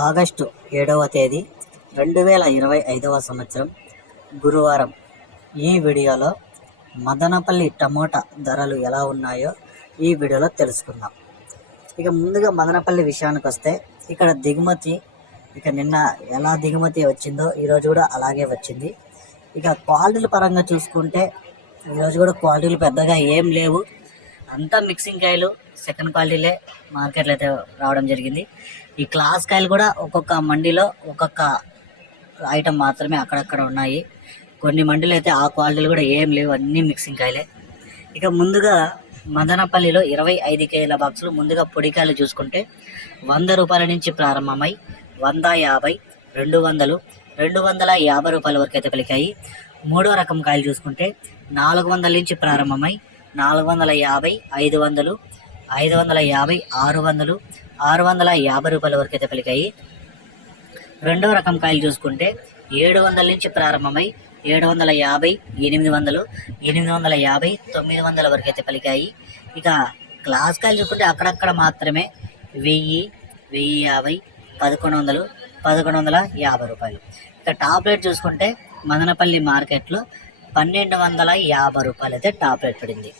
August ఏడవ తేదీ రెండు వేల ఇరవై ఐదవ సంవత్సరం గురువారం. ఈ వీడియోలో మదనపల్లి టమోటా ధరలు ఎలా ఉన్నాయో ఈ వీడియోలో తెలుసుకుందాం. ఇక ముందుగా మదనపల్లి విషయానికి వస్తే ఇక్కడ దిగుమతి ఇక నిన్న ఎలా దిగుమతి వచ్చిందో ఈరోజు కూడా అలాగే వచ్చింది. ఇక క్వాలిటీల పరంగా చూసుకుంటే ఈరోజు కూడా క్వాలిటీలు పెద్దగా ఏం లేవు. అంతా మిక్సింగ్ కాయలు సెకండ్ క్వాలిటీలే మార్కెట్లో అయితే రావడం జరిగింది. ఈ క్లాస్ కాయలు కూడా ఒక్కొక్క మండిలో ఒక్కొక్క ఐటమ్ మాత్రమే అక్కడక్కడ ఉన్నాయి. కొన్ని మండీలు అయితే ఆ క్వాలిటీలు కూడా ఏం లేవు అన్నీ మిక్సింగ్ కాయలే. ఇక ముందుగా మదనపల్లిలో ఇరవై ఐదు కేజీల బాక్సులు ముందుగా పొడికాయలు చూసుకుంటే వంద రూపాయల నుంచి ప్రారంభమై వంద యాభై రెండు వందలు రెండు వందల యాభై రూపాయల వరకు అయితే పలికాయి మూడో రకం కాయలు చూసుకుంటే నాలుగు వందల నుంచి ప్రారంభమై నాలుగు వందల యాభై ఐదు వందలు ఐదు వందల యాభై ఆరు వందలు ఆరు వందల యాభై రూపాయల వరకు అయితే పలికాయి రెండో రకం కాయలు చూసుకుంటే ఏడు వందల నుంచి ప్రారంభమై ఏడు వందల యాభై ఎనిమిది వందలు ఎనిమిది వందల యాభై తొమ్మిది వందల వరకు అయితే పలికాయి ఇక క్లాస్ కాయలు చూసుకుంటే అక్కడక్కడ మాత్రమే వెయ్యి వెయ్యి యాభై పదకొండు వందలు పదకొండు వందల యాభై రూపాయలు. ఇక టాప్ రేట్ చూసుకుంటే మదనపల్లి మార్కెట్లో పన్నెండు వందల యాభై రూపాయలు అయితే టాప్ రేట్ పడింది.